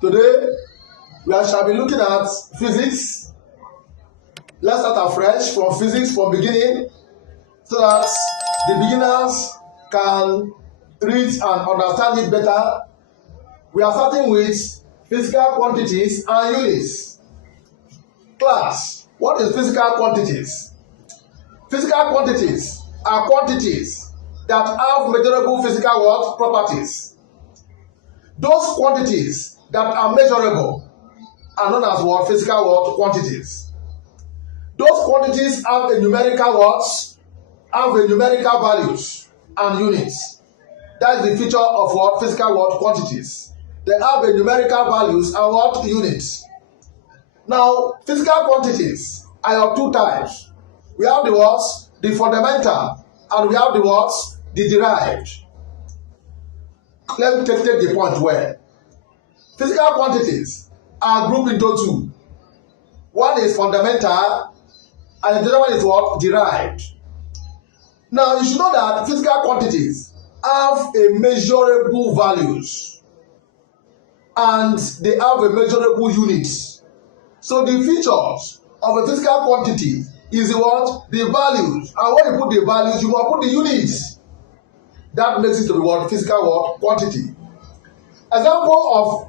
Today, we shall be looking at physics. Let's start afresh from physics from beginning so that the beginners can read and understand it better. We are starting with physical quantities and units. Class, what is physical quantities? Physical quantities are quantities that have measurable physical properties. Those quantities that are measurable are known as physical quantities. Those quantities have a numerical values and units. That is the feature of physical quantities. They have a numerical values and units. Now, physical quantities are of two types. We have the fundamental, and we have the derived. Let me take the point where physical quantities are grouped into two. One is fundamental, and the other one is derived. Now, you should know that physical quantities have a measurable values, and they have a measurable unit. So the features of a physical quantity is the values, and when you put the values, you must put the units. That makes it to be physical quantity. Example of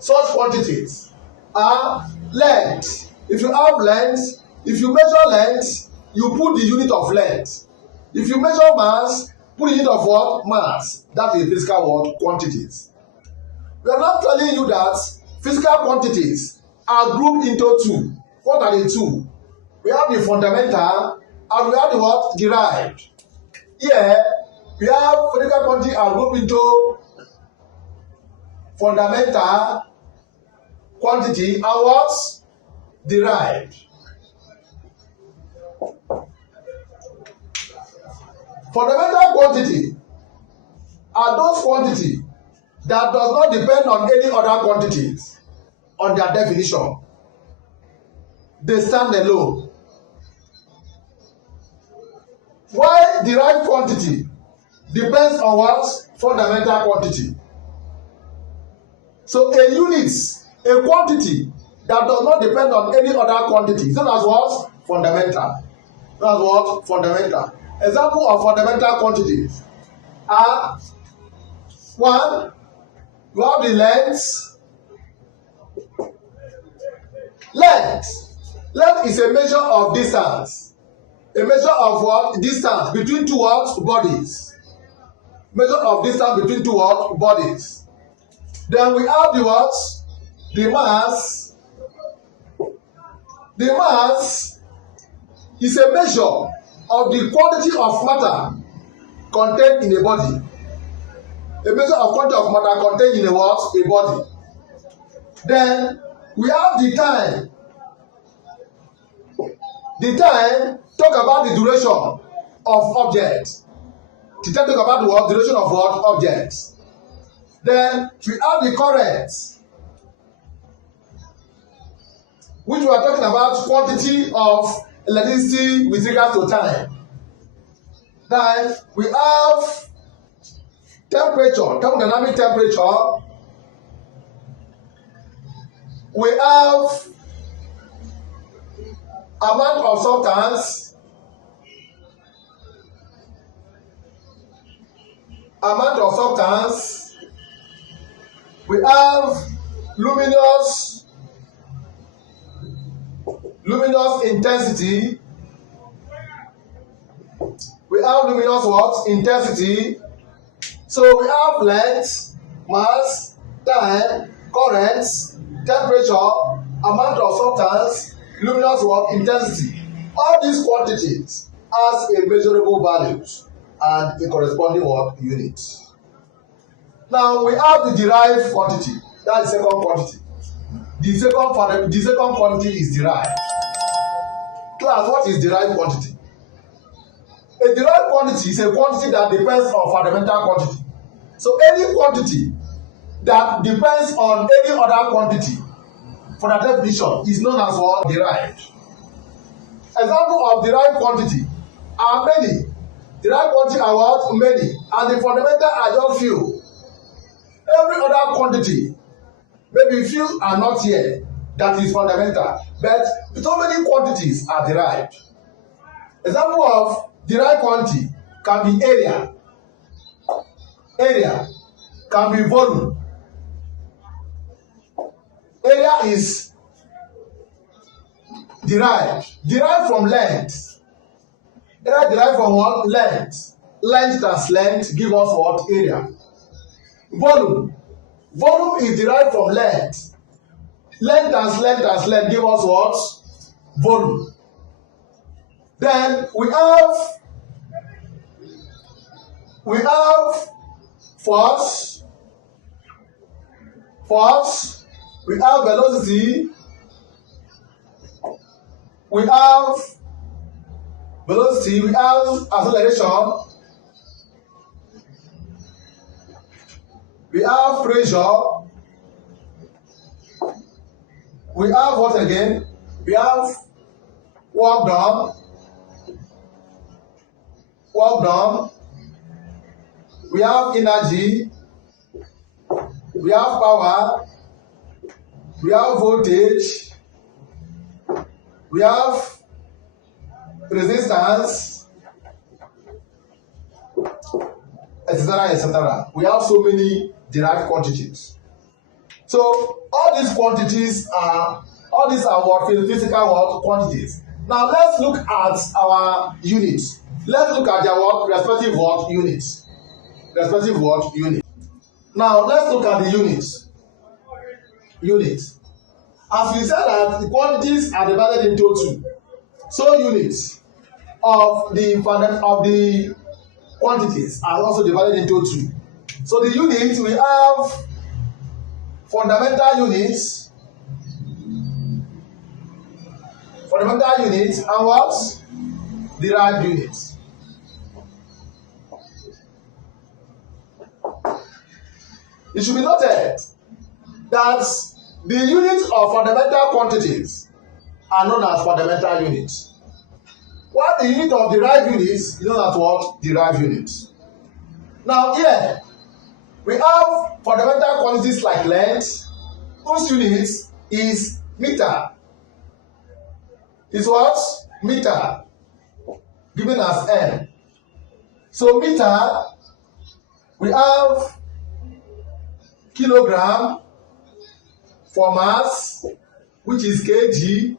such quantities are length. If you have length, if you measure length, you put the unit of length. If you measure mass, put the unit of mass. That is physical quantities. We are not telling you that physical quantities are grouped into two. What are the two? We have the fundamental and we have the derived. Here, we have physical quantity are grouped into fundamental quantity and derived. Fundamental quantity are those quantities that does not depend on any other quantities on their definition. They stand alone. While derived quantity depends on fundamental quantity. So a unit, a quantity that does not depend on any other quantity, so that's fundamental. That's fundamental. Example of fundamental quantities are one, you have the length. Length is a measure of distance. A measure of distance between two bodies. Measure of distance between two bodies. Then we have the mass. The mass is a measure of the quantity of matter contained in a body. A measure of quantity of matter contained in a body. Then we have the time. The time talk about the duration of objects. The time talk about the duration of objects. Then we have the current, which we are talking about quantity of electricity with regards to time. Then we have temperature, thermodynamic temperature. We have amount of substance, we have luminous intensity, we have luminous intensity. So we have length, mass, time, current, temperature, amount of substance, luminous intensity. All these quantities has a measurable values and a corresponding unit. Now we have the derived quantity. That is second quantity. The second quantity is derived. Class, what is derived quantity? A derived quantity is a quantity that depends on fundamental quantity. So any quantity that depends on any other quantity for the definition is known as derived. Example of derived quantity are many. Derived quantity are many, and the fundamental are just few. Every other quantity maybe few are not here. That is fundamental. But so many quantities are derived. Example of derived quantity can be area. Area can be volume. Area is derived from length. Area derived from what? Length. Length times length give us what? Area. Volume is derived from length. Length times length give us what? Volume. Then we have force, we have velocity, we have acceleration, we have pressure, we have what again? We have work done, we have energy, we have power, we have voltage, we have resistance, etc. We have so many derived quantities. So all these are what physical quantities. Now let's look at our units. Let's look at their respective units. Now let's look at the units. As we said that the quantities are divided into two. So units of the quantities are also divided into two. So the units, we have fundamental units and what? Derived units. It should be noted that the units of fundamental quantities are known as fundamental units. While the unit of derived units is known as what? Derived units. Now here, we have fundamental quantities like length, whose unit is meter. Is what? Meter, given as m. So meter, we have kilogram for mass, which is kg.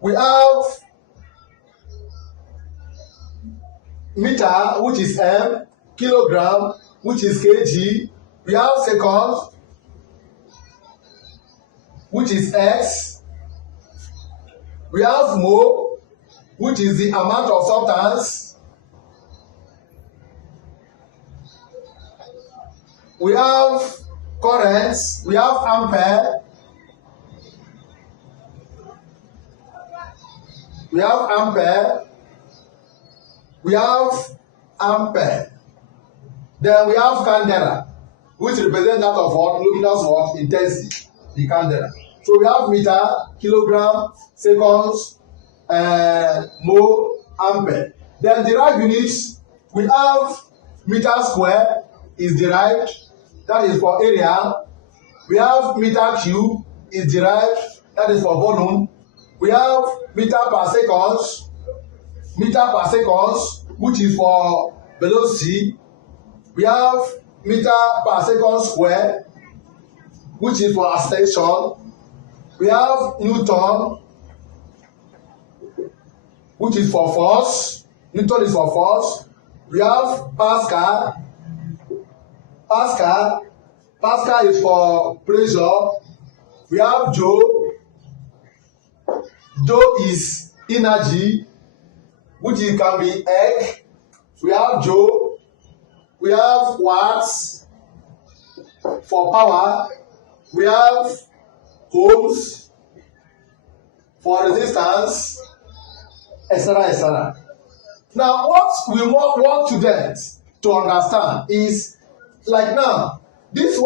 We have meter, which is m, kilogram, which is kg. We have seconds, which is x. We have mole, which is the amount of substance. We have currents, we have ampere, we have ampere. Then we have candela, which represents that of what? Luminous what? Intensity, the candela. So we have meter, kilogram, seconds, mole, ampere. Then derived units, we have meter square is derived, that is for area. We have meter cube is derived, that is for volume. We have meter per seconds, which is for velocity. We have meter per second square, which is for acceleration. We have Newton, which is for force. Newton is for force. We have Pascal. Pascal is for pressure. We have Joule. Joule is energy, which can be egg. We have Joule. We have watts for power. We have ohms for resistance, etc. Now, what we want students to understand is, like now, this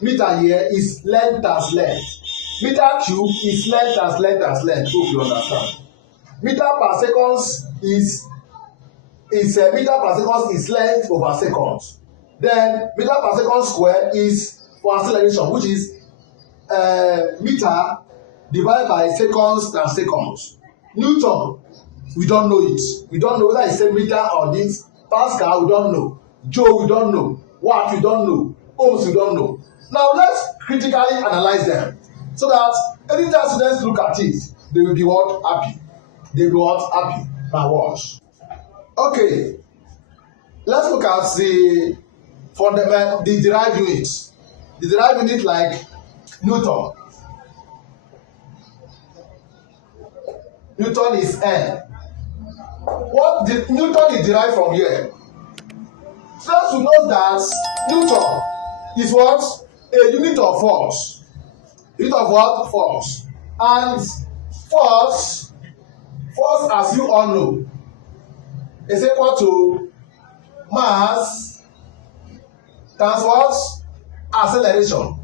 meter here is length as length. Meter cube is length as length. Hope you understand. Meter per seconds is length over seconds. Then meter per second square is for acceleration, which is meter divided by seconds times seconds. Newton, we don't know it. We don't know whether it's a meter or this. Pascal, we don't know. Joule, we don't know. Watt, we don't know. Ohms, we don't know. Now let's critically analyze them so that anytime students look at it, they will be what? Happy. They will be what? Happy. Now watch. Okay. Let's look at the fundamental, the derived unit. The derived unit like Newton. Newton is N. What the Newton is derived from here? First, you know that Newton is what? A unit of force. Unit of what? Force. And force, as you all know, is equal to mass times what? Acceleration.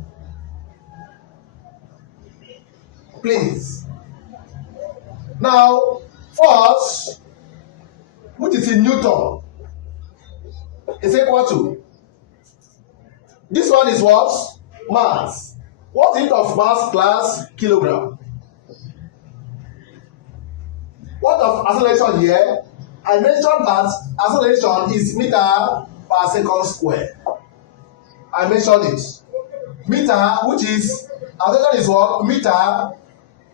Please. Now, force, which is in Newton, is equal to, this one is what? Mass. What is unit of mass class? Kilogram. What of acceleration here? I mentioned that acceleration is meter per second square. I mentioned it. Meter, which is, acceleration is what? Meter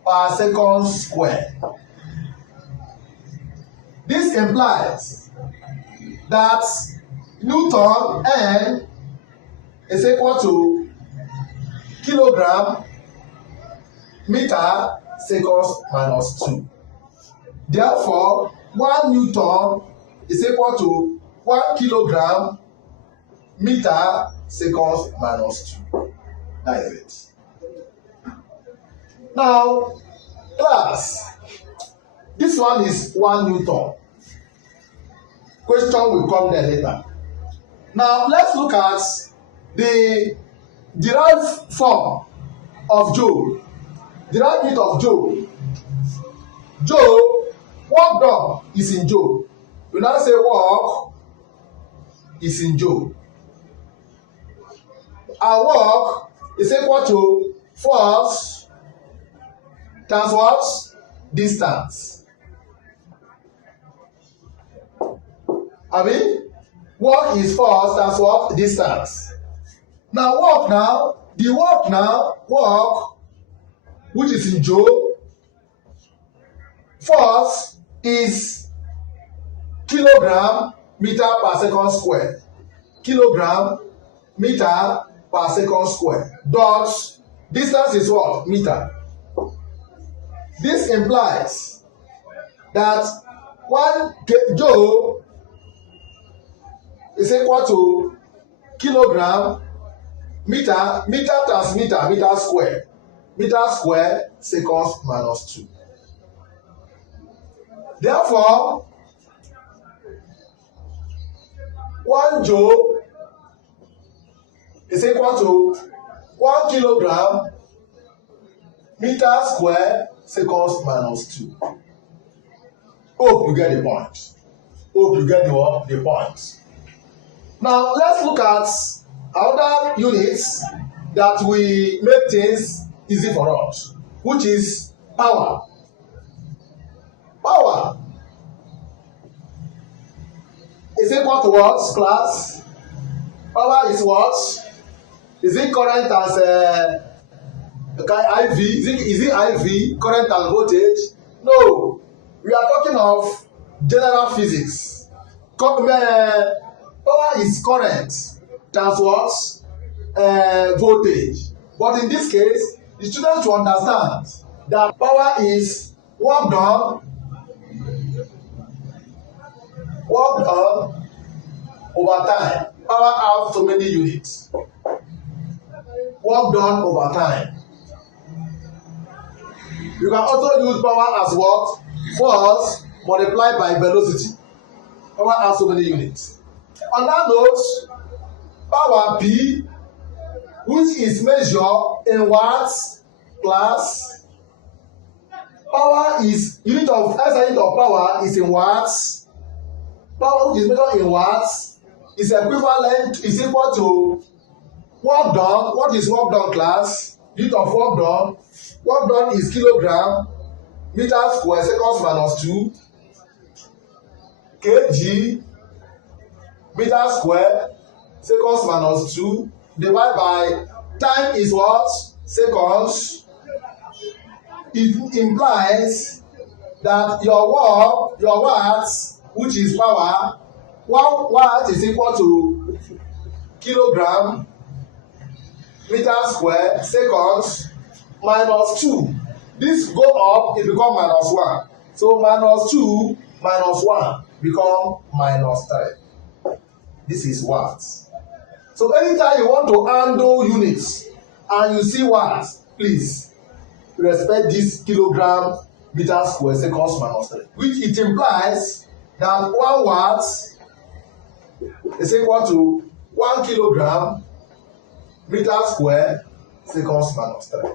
per second square. This implies that Newton N is equal to kilogram meter seconds minus 2. Therefore, 1 Newton is equal to 1 kilogram meter seconds minus 2. That is it. Now, class, this one is 1 Newton. Question will come there later. Now, let's look at the derived form of Joule. Derived unit of Joule. Joule, work done is in Joule. We now say work is in Joule. Our work is equal to force times what? Distance. I mean, work is force times what? Distance. Now work now, the work now, work, which is in Joule, force is kilogram meter per second square. Kilogram meter per second square. Dot, distance is what? Meter. This implies that 1 joule is equal to kilogram meter times meter square seconds minus 2. Therefore, 1 joule is equal to 1 kilogram meter square seconds minus 2. Hope you get the point. Hope you get the point. Now let's look at other units that will make things easy for us, which is power. Power is equal to what, class? Power is what? Is it current as IV? Is it IV, current and voltage? No. We are talking of general physics. Power is current times what? Voltage. But in this case, the students will understand that power is work done over time. Power have so many units. Work done over time. You can also use power as what? Force multiplied by velocity. Power has so many units. On that note, power P, which is measured in watts, class. Power is unit of power is in watts. Power which is measured in watts is equal to work done. What is work done, class? unit of work done. Work done is kilogram, meter square, seconds minus 2, kg, meter square, seconds minus 2, divided by time is what? Seconds. It implies that your work, your watts, which is power, 1 watt is equal to kilogram, meter square, seconds, minus 2. This go up, it become minus 1. So minus 2 minus 1 become minus 3. This is watts. So anytime you want to handle units and you see watts, please respect this kilogram, meter square, seconds minus 3, which it implies that 1 watt is equal to 1 kilogram, meter square, seconds minus 3.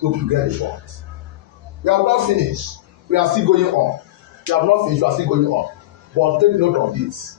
Hope you get the point. We have not finished. We are still going on. We have not finished. We are still going on. But take note of this.